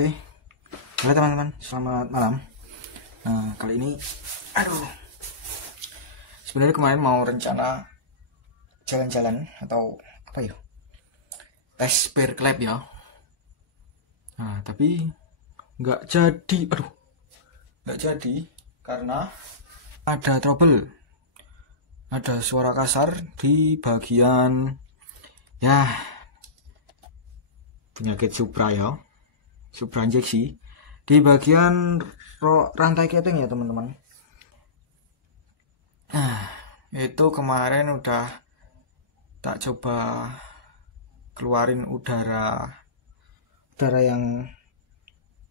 Oke, halo teman-teman, selamat malam. Nah, kali ini, sebenarnya kemarin mau rencana jalan-jalan atau apa ya, tes spare clap ya. Nah, tapi nggak jadi, nggak jadi karena ada trouble, ada suara kasar di bagian ya penyakit Supra ya. Supra injeksi di bagian rantai keting ya teman-teman. Nah, itu kemarin udah tak coba keluarin udara yang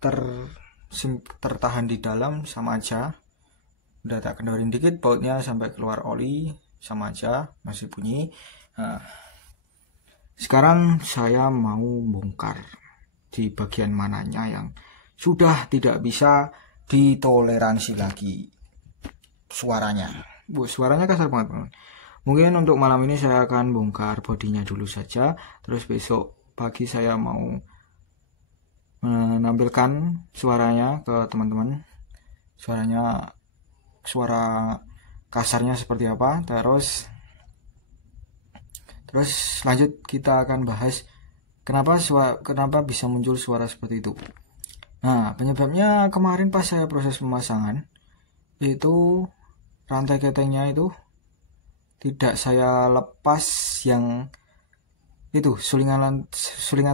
tertahan di dalam, sama aja. Udah tak kendorin dikit, bautnya sampai keluar oli, sama aja, masih bunyi. Nah, sekarang saya mau bongkar di bagian mananya yang sudah tidak bisa ditoleransi lagi suaranya. Suaranya kasar banget. Mungkin untuk malam ini saya akan bongkar bodinya dulu saja, terus besok pagi saya mau menampilkan suaranya ke teman-teman. Suara kasarnya seperti apa, terus lanjut kita akan bahas kenapa bisa muncul suara seperti itu. Nah, penyebabnya kemarin pas saya proses pemasangan, itu rantai ketingnya itu tidak saya lepas, yang itu sulingan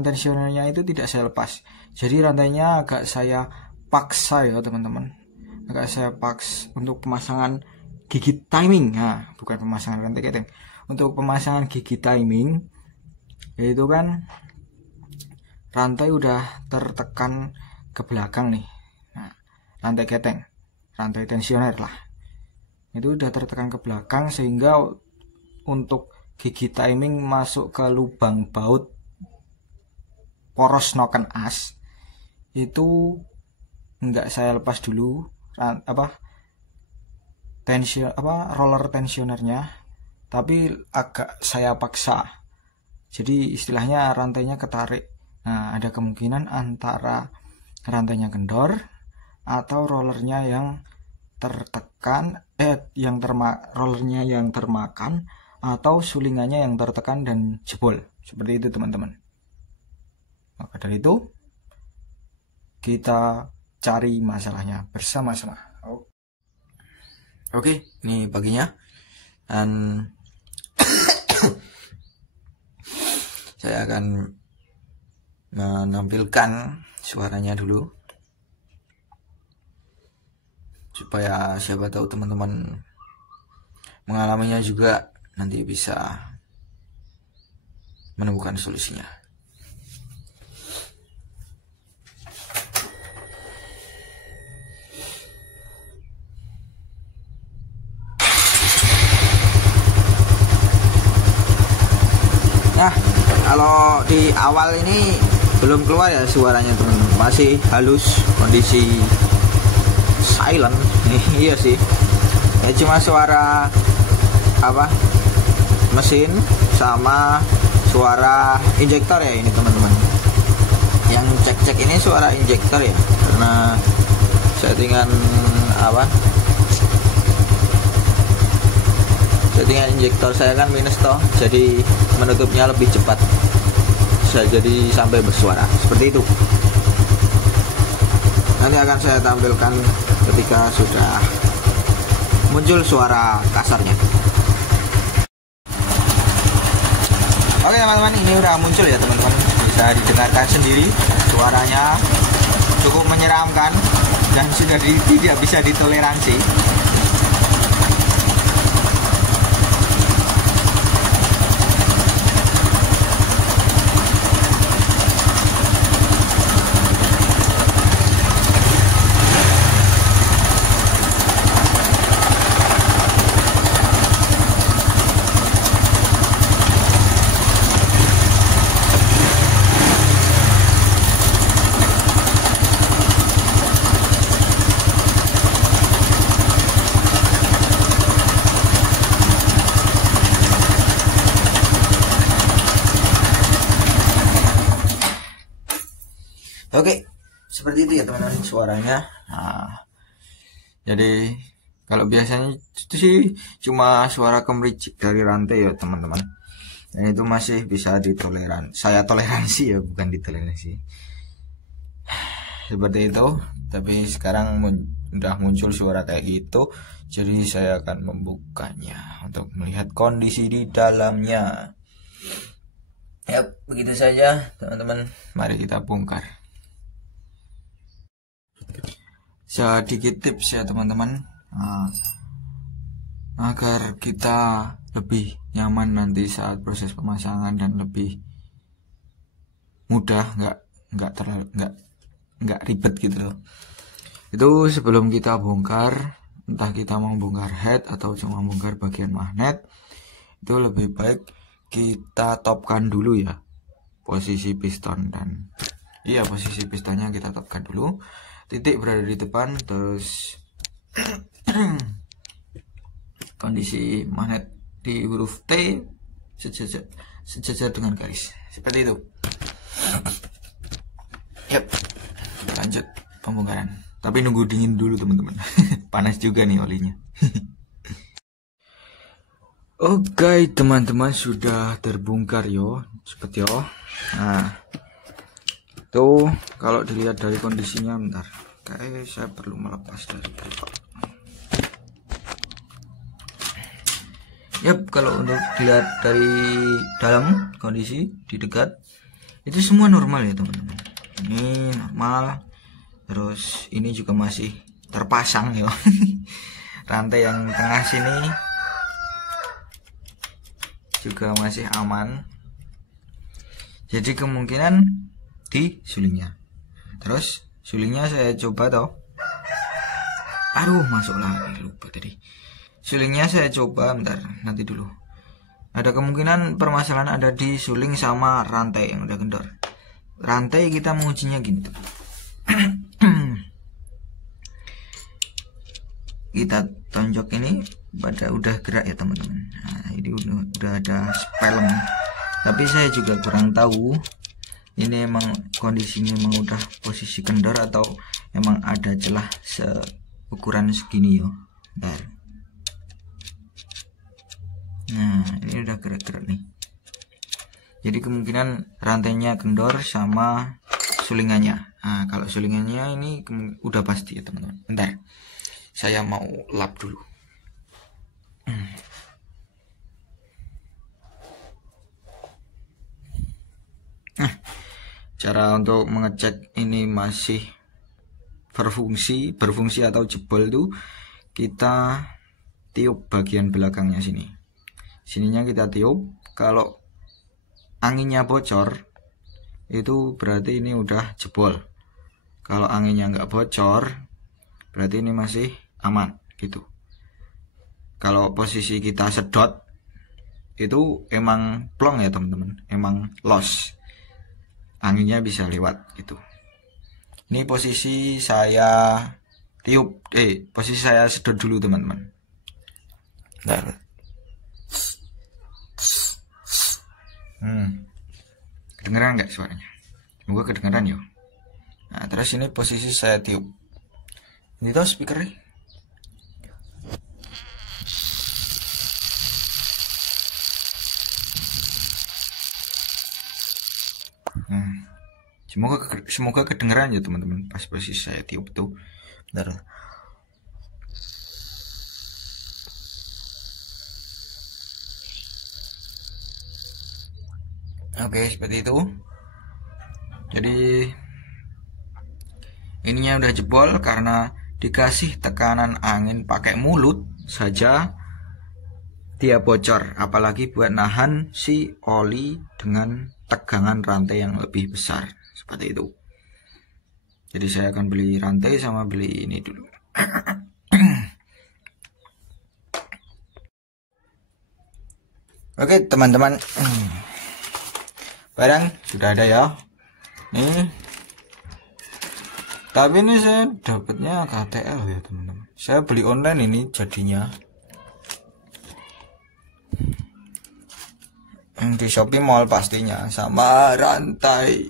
tensionernya itu tidak saya lepas. Jadi rantainya agak saya paksa ya teman-teman. Agak saya paksa untuk pemasangan gigi timing. Nah, bukan pemasangan rantai keting. Untuk pemasangan gigi timing, yaitu kan rantai udah tertekan ke belakang nih. Nah, rantai keting, rantai tensioner lah, itu udah tertekan ke belakang, sehingga untuk gigi timing masuk ke lubang baut poros noken as itu enggak saya lepas dulu roller tensionernya, tapi agak saya paksa. Jadi istilahnya rantainya ketarik. Nah, ada kemungkinan antara rantainya kendor atau rollernya yang tertekan, rollernya yang termakan, atau sulingannya yang tertekan dan jebol. Seperti itu teman-teman. Maka dari itu kita cari masalahnya bersama-sama. Oke, ini baginya. Dan saya akan menampilkan suaranya dulu, supaya siapa tahu teman-teman mengalaminya juga nanti bisa menemukan solusinya. Nah, kalau di awal ini belum keluar ya suaranya teman-teman, masih halus, kondisi silent. Iya sih, ya cuma suara mesin sama suara injektor ya ini teman-teman. Yang cek ini suara injektor ya, karena settingan settingan injektor saya kan minus toh, jadi menutupnya lebih cepat, bisa jadi sampai bersuara seperti itu. Nanti akan saya tampilkan ketika sudah muncul suara kasarnya. Oke teman-teman, ini udah muncul ya teman-teman, bisa didengarkan sendiri, suaranya cukup menyeramkan dan sudah tidak bisa ditoleransi. Oke, seperti itu ya teman-teman suaranya. Nah, jadi kalau biasanya itu sih cuma suara kemericik dari rantai ya teman-teman. Dan itu masih bisa ditoleran. Saya toleransi ya, bukan ditoleransi. Seperti itu. Tapi sekarang udah muncul suara kayak gitu. Jadi saya akan membukanya untuk melihat kondisi di dalamnya. Ya, begitu saja teman-teman. Mari kita bongkar. Sedikit tips ya teman-teman. Nah, agar kita lebih nyaman nanti saat proses pemasangan dan lebih mudah, nggak ribet gitu loh. Itu sebelum kita bongkar, entah kita mau bongkar head atau cuma bongkar bagian magnet, itu lebih baik kita topkan dulu ya posisi piston. Dan iya, posisi pistonnya kita topkan dulu, titik berada di depan, terus kondisi magnet di huruf T sejajar dengan garis, seperti itu. Yap, lanjut pembongkaran, tapi nunggu dingin dulu teman-teman. Panas juga nih olinya. Oke teman-teman, sudah terbongkar yo, cepet yo. Nah, tuh kalau dilihat dari kondisinya, bentar, kayak saya perlu melepas dari tripod. Yap, kalau untuk dilihat dari dalam kondisi di dekat itu semua normal ya teman-teman. Ini normal, terus ini juga masih terpasang ya. Rantai yang tengah sini juga masih aman, jadi kemungkinan di sulingnya. Terus sulingnya saya coba toh, aduh masuk lagi, lupa tadi. Sulingnya saya coba, bentar, nanti dulu. Ada kemungkinan permasalahan ada di suling sama rantai yang udah kendor. Rantai kita mengujinya gini tuh. Kita tonjok ini pada udah gerak ya teman-teman. Nah, ini udah ada spelem. Tapi saya juga kurang tahu ini emang kondisinya emang udah posisi kendor atau emang ada celah seukuran segini yo. Bentar. Nah, ini udah gerak-gerak nih. Jadi kemungkinan rantainya kendor sama sulingannya. Nah, kalau sulingannya ini udah pasti ya teman-teman. Bentar, saya mau lap dulu. Nah, cara untuk mengecek ini masih berfungsi atau jebol tuh, kita tiup bagian belakangnya sini. Sininya kita tiup. Kalau anginnya bocor itu berarti ini udah jebol. Kalau anginnya nggak bocor berarti ini masih aman gitu. Kalau posisi kita sedot itu emang plong ya teman-teman, emang loss, anginnya bisa lewat gitu. Ini posisi saya tiup, posisi saya sedot dulu teman-teman. Kedengeran nggak suaranya? Semoga kedengeran ya. Nah, terus ini posisi saya tiup. Ini tuh speakernya. Nah, semoga kedengeran ya teman-teman pas posisi saya tiup tuh. Bentar. Oke, seperti itu. Jadi ininya udah jebol karena dikasih tekanan angin pakai mulut saja dia bocor, apalagi buat nahan si oli dengan tegangan rantai yang lebih besar seperti itu. Jadi saya akan beli rantai sama beli ini dulu. Oke teman-teman, barang sudah ada ya. Nih, tapi ini saya dapatnya KTL ya teman-teman. Saya beli online ini jadinya. Yang di Shopee Mall pastinya, sama rantai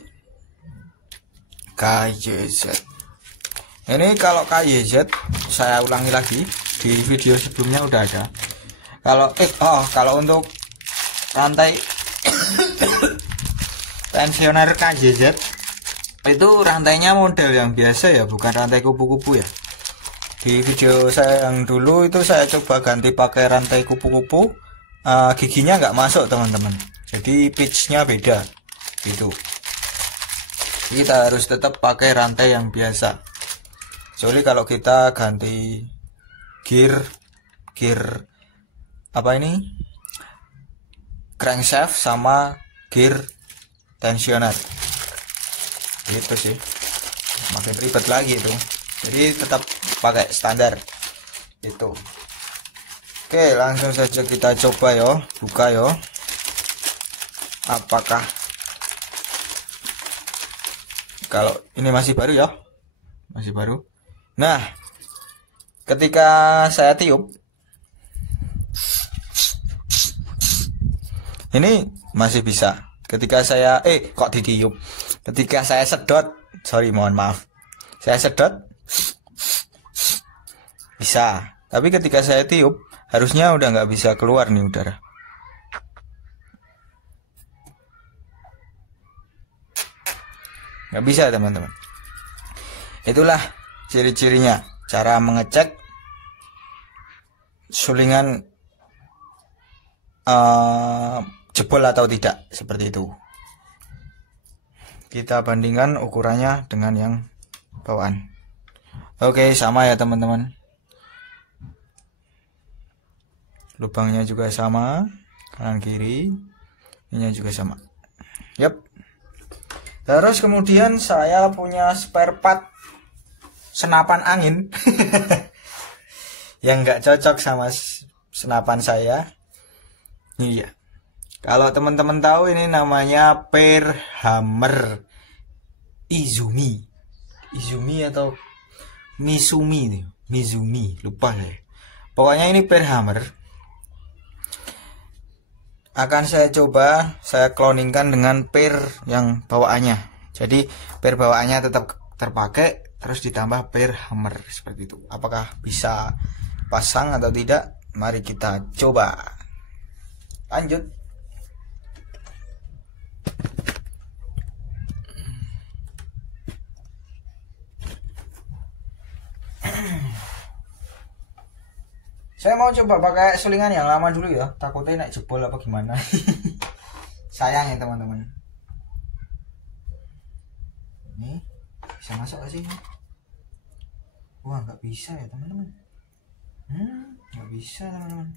KYZ. Ini kalau KYZ saya ulangi lagi, di video sebelumnya udah ada. Kalau untuk rantai tensioner KYZ itu rantainya model yang biasa ya, bukan rantai kupu-kupu ya. Di video saya yang dulu itu saya coba ganti pakai rantai kupu-kupu, giginya nggak masuk teman-teman, jadi pitchnya beda gitu. Kita harus tetap pakai rantai yang biasa. Soalnya kalau kita ganti gear apa ini, crankshaft sama gear tensioner, gitu sih, makin ribet lagi itu. Jadi tetap pakai standar itu. Oke, langsung saja kita coba yo, buka yo. Apakah kalau ini masih baru ya, masih baru. Nah, ketika saya tiup ini masih bisa. Ketika saya kok ditiup, ketika saya sedot, mohon maaf, saya sedot bisa, tapi ketika saya tiup harusnya udah nggak bisa keluar nih udara. Nggak bisa teman-teman. Itulah ciri-cirinya, cara mengecek sulingan jebol atau tidak, seperti itu. Kita bandingkan ukurannya dengan yang bawaan. Oke, sama ya teman-teman. Lubangnya juga sama, kanan kiri, ininya juga sama. Yap. Terus kemudian saya punya spare part senapan angin yang nggak cocok sama senapan saya. Iya. Kalau teman-teman tahu, ini namanya Per Hammer Izumi atau Mizumi, lupa saya. Pokoknya ini Per Hammer. Akan saya coba saya cloningkan dengan per yang bawaannya. Jadi per bawaannya tetap terpakai, terus ditambah per hammer seperti itu. Apakah bisa pasang atau tidak? Mari kita coba. Lanjut. Saya mau coba pakai sulingan yang lama dulu ya, takutnya naik jebol apa gimana. Sayang ya teman-teman. Ini bisa masuk gak sih? Wah, nggak bisa ya teman-teman. Nggak bisa teman-teman.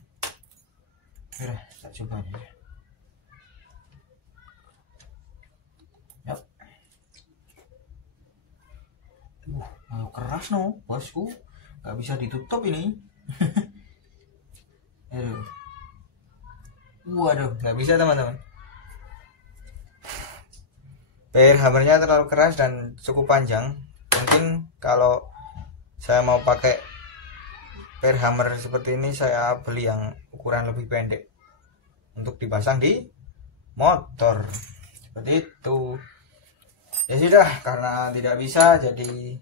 Udah, kita coba aja. Yap. Malu keras no, bosku. Nggak bisa ditutup ini. Aduh. Waduh, nggak bisa teman-teman. Per hammernya terlalu keras dan cukup panjang. Mungkin kalau saya mau pakai per hammer seperti ini, saya beli yang ukuran lebih pendek untuk dipasang di motor. Seperti itu. Ya sudah, karena tidak bisa, jadi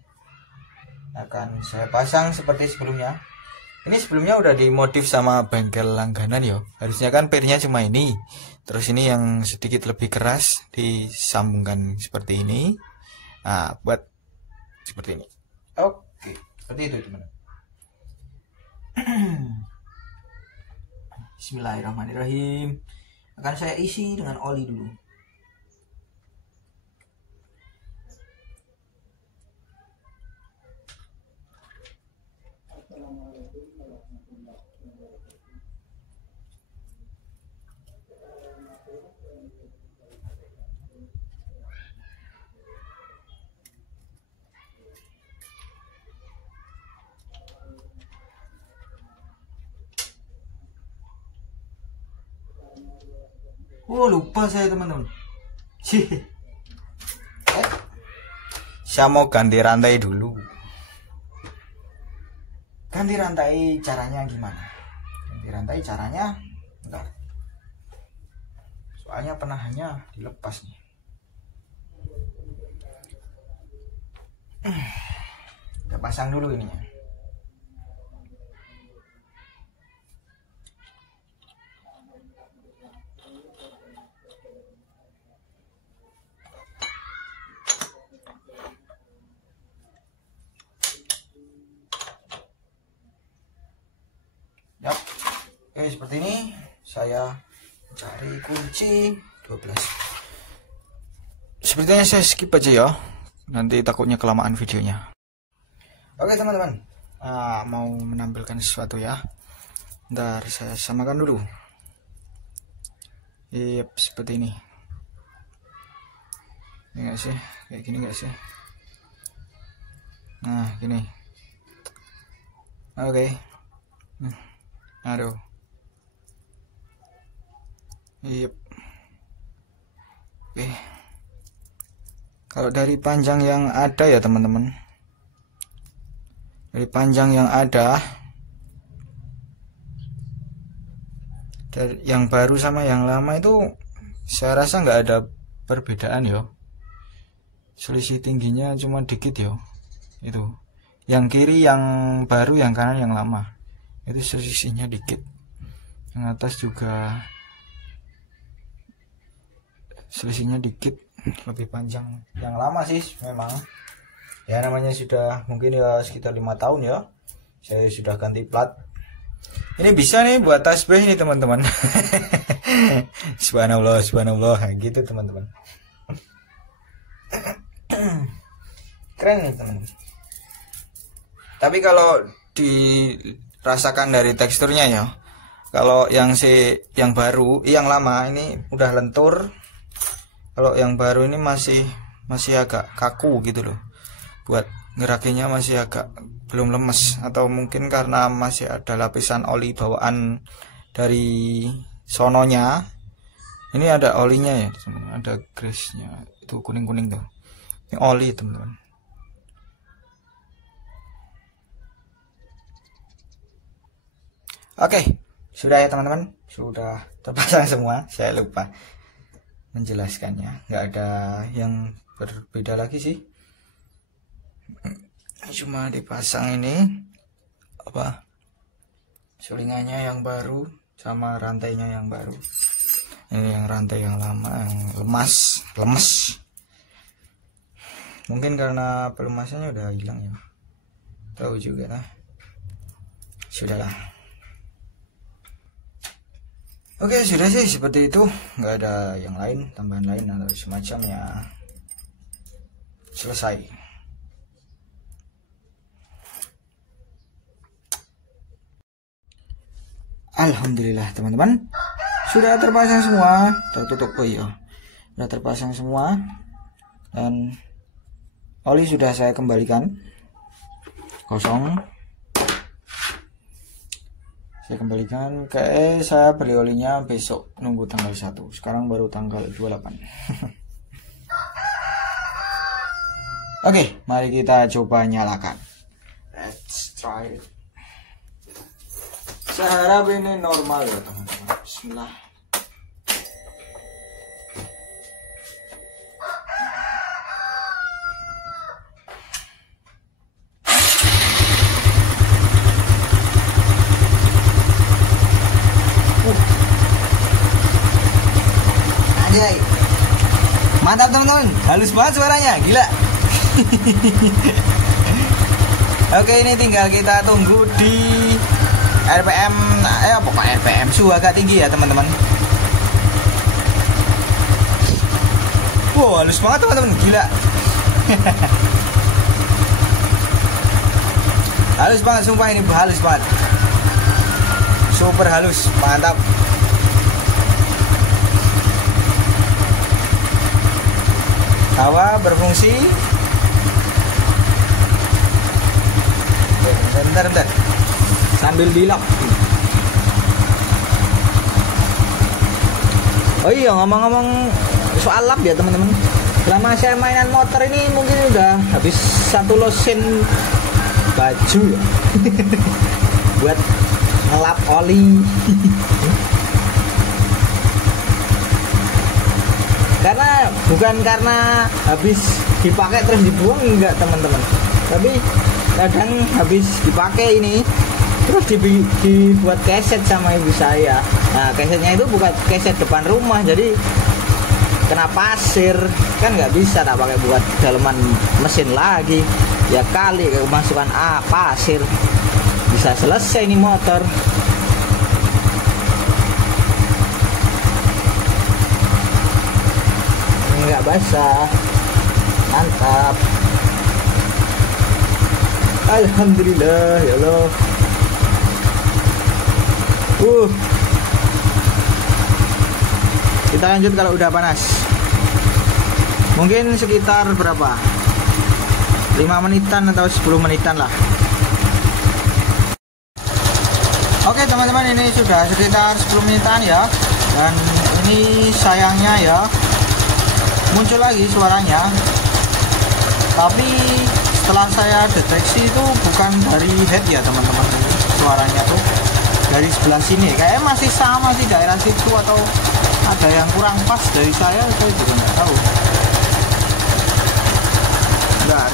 akan saya pasang seperti sebelumnya. Ini sebelumnya udah dimodif sama bengkel langganan ya. Harusnya kan pernya cuma ini. Terus ini yang sedikit lebih keras disambungkan seperti ini. Nah, buat seperti ini. Oke, seperti itu teman-teman. Bismillahirrahmanirrahim. Akan saya isi dengan oli dulu. Oh, lupa saya teman-teman. Saya mau ganti rantai dulu. Ganti rantai caranya gimana? Ganti rantai caranya, bentar. Soalnya penahannya dilepas nih. Kita pasang dulu ininya. Yap. Oke, seperti ini. Saya cari kunci 12. Sepertinya saya skip aja ya. Nanti takutnya kelamaan videonya. Oke teman-teman, mau menampilkan sesuatu ya. Ntar saya samakan dulu. Yep, seperti ini. Ini enggak sih? Kayak gini enggak sih? Nah, gini. Oke. Aduh. Yep. Oke. Kalau dari panjang yang ada ya teman-teman, dari panjang yang ada, dari yang baru sama yang lama itu saya rasa nggak ada perbedaan ya. Selisih tingginya cuma dikit ya. Itu yang kiri yang baru, yang kanan yang lama, itu selisihnya dikit. Yang atas juga selisihnya dikit, lebih panjang yang lama sih memang ya, namanya sudah mungkin ya sekitar 5 tahun ya saya sudah ganti plat. Ini bisa nih buat tasbih ini teman-teman. Subhanallah, subhanallah gitu teman-teman. Keren nih teman-teman. Tapi kalau dirasakan dari teksturnya ya, kalau yang baru, yang lama ini udah lentur. Kalau yang baru ini masih agak kaku gitu loh. Buat ngerakinya masih agak belum lemes, atau mungkin karena masih ada lapisan oli bawaan dari sononya. Ini ada olinya ya, teman-teman. Ada grease-nya. Itu kuning-kuning tuh. Ini oli, teman-teman. Oke, sudah ya teman-teman. Sudah terpasang semua. Saya lupa menjelaskannya, nggak ada yang berbeda lagi sih, cuma dipasang ini apa, sulingannya yang baru sama rantainya yang baru. Ini yang rantai yang lama yang lemes. Mungkin karena pelemasannya udah hilang ya, tahu juga lah. Sudahlah. Oke, sudah sih seperti itu, nggak ada yang lain, tambahan lain atau semacamnya. Selesai. Alhamdulillah teman-teman, sudah terpasang semua, tertutup. Oh iya, sudah terpasang semua, dan oli sudah saya kembalikan kosong. Saya kembalikan ke saya beli olinya besok, nunggu tanggal 1. Sekarang baru tanggal 28. Oke, mari kita coba nyalakan. Let's try it. Saya harap ini normal ya teman-teman. Bismillah. Mantap teman-teman, halus banget suaranya, gila. Oke, ini tinggal kita tunggu di RPM, pokoknya RPM suhu agak tinggi ya teman-teman. Wow, halus banget teman-teman, gila. Halus banget, sumpah ini halus banget, super halus, mantap. Hawa berfungsi. Bentar. Sambil dilap. Oh iya, ngomong-ngomong soal lap ya teman-teman. Selama saya mainan motor ini mungkin udah habis 1 losin baju ya. Buat ngelap oli. Bukan karena habis dipakai terus dibuang enggak teman-teman, tapi kadang habis dipakai ini terus dibuat keset sama ibu saya. Nah kesetnya itu bukan keset depan rumah, jadi kena pasir kan nggak bisa tak pakai buat daleman mesin lagi ya, kali kemasukan pasir bisa selesai ini motor. Nggak basah, mantap, alhamdulillah ya Allah. Kita lanjut kalau udah panas. Mungkin sekitar berapa? 5 menitan atau 10 menitan lah. Oke teman-teman, ini sudah sekitar 10 menitan ya. Dan ini sayangnya ya, muncul lagi suaranya. Tapi setelah saya deteksi itu bukan dari head ya teman-teman. Suaranya tuh dari sebelah sini. Kayaknya masih sama sih daerah situ, atau ada yang kurang pas dari saya juga nggak tahu. Bentar.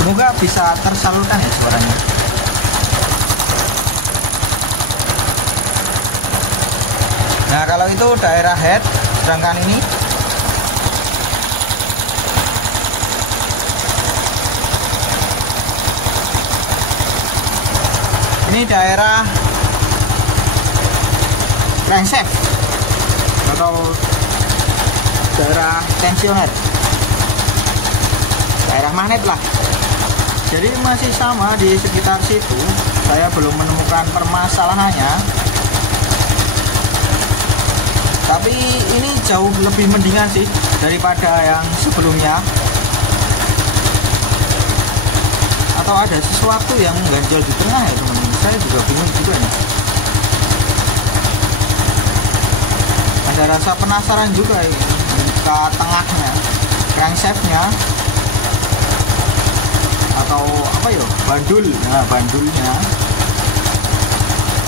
Semoga bisa tersalurkan ya suaranya. Nah kalau itu daerah head, sedangkan ini daerah crankshaft atau daerah tensioner, daerah magnet lah. Jadi masih sama di sekitar situ. Saya belum menemukan permasalahannya, tapi ini jauh lebih mendingan sih daripada yang sebelumnya. Atau ada sesuatu yang ganjel di tengah ya teman-teman, saya juga bingung juga nih. Ada rasa penasaran juga ini, ke tengahnya, crankshaftnya, atau apa ya, bandul. Nah bandulnya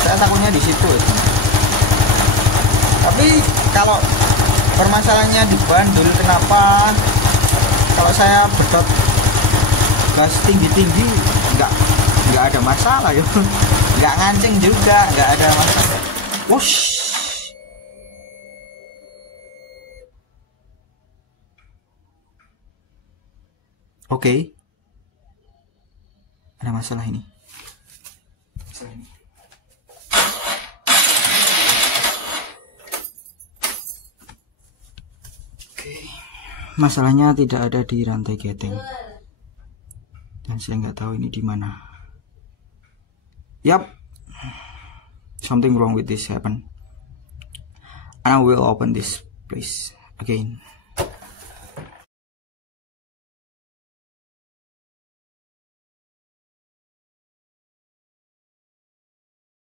saya takutnya di situ ya. Tapi kalau permasalahannya di bandul, kenapa kalau saya bedot gas tinggi-tinggi nggak ada masalah ya, nggak ngancing juga, nggak ada masalah. Wush. Oke. Ada masalah ini. Oke. Masalahnya tidak ada di rantai geteng. Dan saya nggak tahu ini di mana. Yap, something wrong with this happen. And I will open this place again.